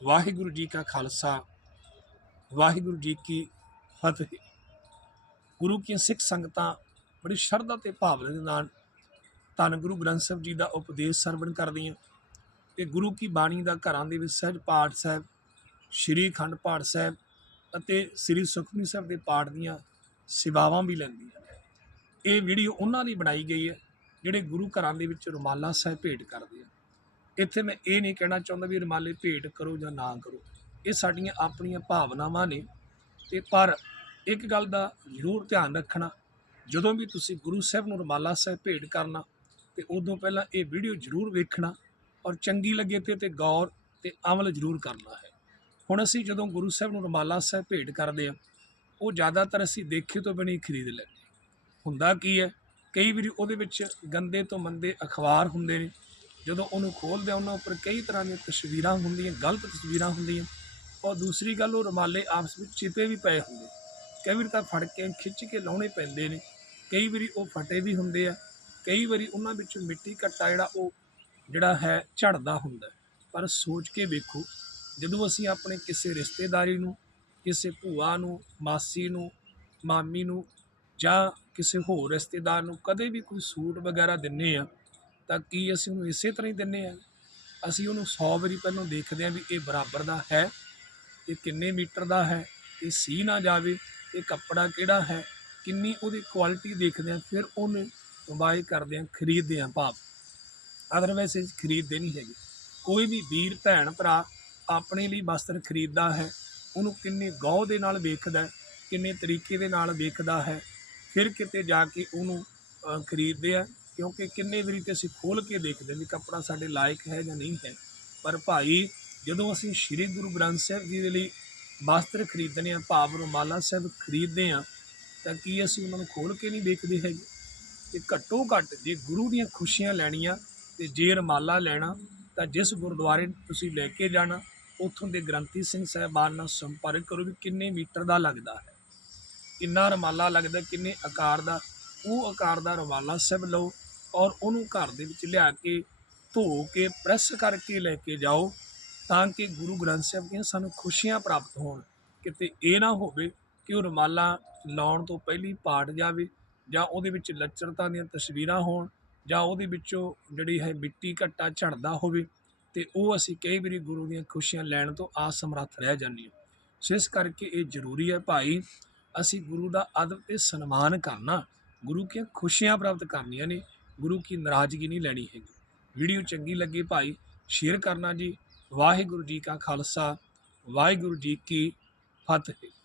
ਵਾਹਿਗੁਰੂ ਜੀ ਕਾ ਖਾਲਸਾ, ਵਾਹਿਗੁਰੂ ਜੀ ਕੀ ਫਤਿਹ। ਗੁਰੂ ਕੀ ਸਿੱਖ ਸੰਗਤਾਂ ਬੜੀ ਸ਼ਰਧਾ ਤੇ ਭਾਵਨਾ ਦੇ ਨਾਲ ਧੰਨ ਗੁਰੂ ਗ੍ਰੰਥ ਸਾਹਿਬ ਜੀ ਦਾ ਉਪਦੇਸ਼ ਸਰਵਣ ਕਰਦੀਆਂ ਤੇ ਗੁਰੂ ਕੀ ਬਾਣੀ ਦਾ ਘਰਾਂ ਦੇ ਵਿੱਚ ਸਹਿਜ ਪਾਠ ਸਾਹਿਬ, ਸ਼੍ਰੀ ਅਖੰਡ ਪਾਠ ਸਾਹਿਬ ਅਤੇ ਸ੍ਰੀ ਸੁਖਮਨੀ ਸਾਹਿਬ ਦੇ ਪਾਠ ਦੀਆਂ ਸੇਵਾਵਾਂ ਵੀ ਲੈਂਦੀਆਂ ਇਹ ਵੀਡੀਓ ਉਹਨਾਂ ਲਈ ਬਣਾਈ ਗਈ ਹੈ, ਜਿਹੜੇ ਗੁਰੂ ਘਰਾਂ ਦੇ ਵਿੱਚ ਰੁਮਾਲਾ ਸਾਹਿਬ ਭੇਟ ਕਰਦੇ ਆ। ਇੱਥੇ ਮੈਂ ਇਹ ਨਹੀਂ ਕਹਿਣਾ ਚਾਹੁੰਦਾ ਵੀ ਰੁਮਾਲੇ ਭੇਟ ਕਰੋ ਜਾਂ ਨਾ ਕਰੋ। ਇਹ ਸਾਡੀਆਂ ਆਪਣੀਆਂ ਭਾਵਨਾਵਾਂ ਨੇ। ਤੇ ਪਰ ਇੱਕ ਗੱਲ ਦਾ ਜ਼ਰੂਰ ਧਿਆਨ ਰੱਖਣਾ, ਜਦੋਂ ਵੀ ਤੁਸੀਂ ਗੁਰੂ ਸਾਹਿਬ ਨੂੰ ਰੁਮਾਲਾ ਸਾਹਿਬ ਭੇਟ ਕਰਨਾ, ਤੇ ਉਦੋਂ ਪਹਿਲਾਂ ਇਹ ਵੀਡੀਓ ਜ਼ਰੂਰ ਵੇਖਣਾ ਔਰ ਚੰਗੀ ਲੱਗੇ ਤੇ ਤੇ ਗੌਰ ਤੇ ਅਮਲ ਜ਼ਰੂਰ ਕਰਨਾ ਹੈ। ਹੁਣ ਅਸੀਂ ਜਦੋਂ ਗੁਰੂ ਸਾਹਿਬ ਨੂੰ ਰੁਮਾਲਾ ਸਾਹਿਬ ਭੇਟ ਕਰਦੇ ਆ ਉਹ ਜ਼ਿਆਦਾਤਰ ਅਸੀਂ ਦੇਖੇ ਤੋਂ ਬਿਨਾਂ ਹੀ ਖਰੀਦ ਲੈਂਦੇ ਹੁੰਦਾ ਕੀ ਹੈ, ਕਈ ਵਾਰੀ ਉਹਦੇ ਵਿੱਚ ਗੰਦੇ ਤੋਂ ਮੰਦੇ ਅਖਬਾਰ ਹੁੰਦੇ ਨੇ ਜਦੋਂ ਉਹਨੂੰ ਖੋਲ੍ਹਦੇ ਆ, ਉਹਨਾਂ ਉੱਪਰ ਕਈ ਤਰ੍ਹਾਂ ਦੀਆਂ ਤਸਵੀਰਾਂ ਹੁੰਦੀਆਂ, ਗਲਤ ਤਸਵੀਰਾਂ ਹੁੰਦੀਆਂ। ਔਰ ਦੂਸਰੀ ਗੱਲ, ਉਹ ਰੁਮਾਲੇ ਆਪਸ ਵਿੱਚ ਚਿਪੇ ਵੀ ਪਏ ਹੁੰਦੇ। ਕਈ ਵਾਰੀ ਤਾਂ ਫੜ ਕੇ ਖਿੱਚ ਕੇ ਲਾਉਣੇ ਪੈਂਦੇ ਨੇ। ਕਈ ਵਾਰੀ ਉਹ ਫਟੇ ਵੀ ਹੁੰਦੇ ਆ। ਕਈ ਵਾਰੀ ਉਹਨਾਂ ਵਿੱਚ ਮਿੱਟੀ ਘੱਟਾ ਜਿਹੜਾ ਉਹ, ਜਿਹੜਾ ਹੈ, ਝੜਦਾ ਹੁੰਦਾ। ਪਰ ਸੋਚ ਕੇ ਵੇਖੋ, ਜਦੋਂ ਅਸੀਂ ਆਪਣੇ ਕਿਸੇ ਰਿਸ਼ਤੇਦਾਰੀ ਨੂੰ, ਕਿਸੇ ਭੂਆ ਨੂੰ, ਮਾਸੀ ਨੂੰ, ਮਾਮੀ ਨੂੰ ਜਾਂ ਕਿਸੇ ਹੋਰ ਰਿਸ਼ਤੇਦਾਰ ਨੂੰ ਕਦੇ ਵੀ ਕੋਈ ਸੂਟ ਵਗੈਰਾ ਦਿੰਨੇ ਆ ਤਾਂ ਕੀ ਅਸੀਂ ਉਹਨੂੰ ਇਸੇ ਤਰ੍ਹਾਂ ਹੀ ਦਿੰਨੇ ਆ? ਅਸੀਂ ਉਹਨੂੰ 100 ਵਾਰੀ ਪਹਿਲਾਂ ਦੇਖਦੇ ਆ ਵੀ ਇਹ ਬਰਾਬਰ ਦਾ ਹੈ, ਇਹ ਕਿੰਨੇ ਮੀਟਰ ਦਾ ਹੈ, ਇਹ ਸੀ ਨਾ ਜਾਵੇ, ਇਹ ਕੱਪੜਾ ਕਿਹੜਾ ਹੈ, ਕਿੰਨੀ ਉਹਦੀ ਕੁਆਲਿਟੀ ਦੇਖਦੇ ਆ ਫਿਰ ਉਹਨੂੰ ਬਾਈ ਕਰਦੇ ਆ ਖਰੀਦਦੇ ਆ ਭਾਵ। ਅਦਰਵਾਈਜ਼ ਇਹ ਖਰੀਦਦੇ ਨਹੀਂ ਹੈਗੇ। ਕੋਈ ਵੀ ਵੀਰ, ਭੈਣ, ਭਰਾ ਆਪਣੇ ਲਈ ਵਸਤਰ ਖਰੀਦਦਾ ਹੈ, ਉਹਨੂੰ ਕਿੰਨੇ ਗੌਰ ਦੇ ਨਾਲ ਵੇਖਦਾ ਕਿੰਨੇ ਤਰੀਕੇ ਦੇ ਨਾਲ ਵੇਖਦਾ ਹੈ, ਫਿਰ ਕਿਤੇ ਜਾ ਕੇ ਉਹਨੂੰ ਖਰੀਦਦੇ ਆ। ਕਿਉਂਕਿ ਕਿੰਨੇ ਵਾਰੀ ਤੇ ਅਸੀਂ ਖੋਲ ਕੇ ਦੇਖਦੇ ਵੀ ਕੱਪੜਾ ਸਾਡੇ ਲਾਇਕ ਹੈ ਜਾਂ ਨਹੀਂ ਹੈ। ਪਰ ਭਾਈ, ਜਦੋਂ ਅਸੀਂ ਸ੍ਰੀ ਗੁਰੂ ਗ੍ਰੰਥ ਸਾਹਿਬ ਜੀ ਦੇ ਲਈ ਵਸਤਰ ਖਰੀਦਨੇ ਆ, ਭਾਵ ਰੁਮਾਲਾ ਸਾਹਿਬ ਖਰੀਦਦੇ ਆ, ਤਾਂ ਕੀ ਅਸੀਂ ਉਹਨਾਂ ਨੂੰ ਖੋਲ ਕੇ ਨਹੀਂ ਦੇਖਦੇ ਹੈਗੇ? ਤੇ ਘੱਟੋ ਘੱਟ ਜੇ ਗੁਰੂ ਦੀਆਂ ਖੁਸ਼ੀਆਂ ਲੈਣੀਆਂ ਤੇ ਜੇ ਰਮਾਲਾ ਲੈਣਾ, ਤਾਂ ਜਿਸ ਗੁਰਦੁਆਰੇ ਤੁਸੀਂ ਲੈ ਕੇ ਜਾਣਾ, ਉੱਥੋਂ ਦੇ ਗ੍ਰੰਥੀ ਸਿੰਘ ਸਾਹਿਬਾਨ ਨਾਲ ਸੰਪਰਕ ਕਰੋ ਵੀ ਕਿੰਨੇ ਮੀਟਰ ਦਾ ਲੱਗਦਾ ਹੈ। ਕਿੰਨਾ ਰਮਾਲਾ ਲੱਗਦਾ, ਕਿੰਨੇ ਆਕਾਰ ਦਾ, ਉਹ ਆਕਾਰ ਦਾ ਰਮਾਲਾ ਸਾਹਿਬ ਲਓ ਔਰ ਉਹਨੂੰ ਘਰ ਦੇ ਵਿੱਚ ਲਿਆ ਕੇ ਧੋ ਕੇ, ਪ੍ਰੈਸ ਕਰਕੇ ਲੈ ਕੇ ਜਾਓ ਤਾਂ ਕਿ ਗੁਰੂ ਗ੍ਰੰਥ ਸਾਹਿਬ ਦੀਆਂ ਸਾਨੂੰ ਖੁਸ਼ੀਆਂ ਪ੍ਰਾਪਤ ਹੋਣ। ਕਿਤੇ ਇਹ ਨਾ ਹੋਵੇ ਕਿ ਉਹ ਰਮਾਲਾ ਲਾਉਣ ਤੋਂ ਪਹਿਲੀ ਪਾਟ ਜਾਵੇ ਜਾਂ ਉਹਦੇ ਵਿੱਚ ਲੱਚਰਤਾ ਦੀਆਂ ਤਸਵੀਰਾਂ ਹੋਣ ਜਾਂ ਉਹਦੇ ਵਿੱਚੋਂ ਜਿਹੜੀ ਹੈ ਮਿੱਟੀ ਘੱਟਾ ਝੜਦਾ ਹੋਵੇ ਤੇ ਉਹ ਅਸੀਂ ਕਈ ਵਾਰੀ ਗੁਰੂ ਦੀਆਂ ਖੁਸ਼ੀਆਂ ਲੈਣ ਤੋਂ ਅਸਮਰੱਥ ਰਹਿ ਜਾਂਦੇ ਹਾਂ। ਸੋ ਇਸ ਕਰਕੇ ਇਹ ਜ਼ਰੂਰੀ ਹੈ ਭਾਈ, ਅਸੀਂ ਗੁਰੂ ਦਾ ਅਦਬ ਤੇ ਸਨਮਾਨ ਕਰਨਾ, ਗੁਰੂ ਦੀਆਂ ਖੁਸ਼ੀਆਂ ਪ੍ਰਾਪਤ ਕਰਨੀਆਂ ਨੇ ਗੁਰੂ ਕੀ ਨਾਰਾਜ਼ਗੀ ਨਹੀਂ ਲੈਣੀ ਹੈਗੀ। ਵੀਡੀਓ ਚੰਗੀ ਲੱਗੇ ਭਾਈ ਸ਼ੇਅਰ ਕਰਨਾ ਜੀ। ਵਾਹਿਗੁਰੂ ਜੀ ਕਾ ਖਾਲਸਾ, ਵਾਹਿਗੁਰੂ ਜੀ ਕੀ ਫਤਿਹ।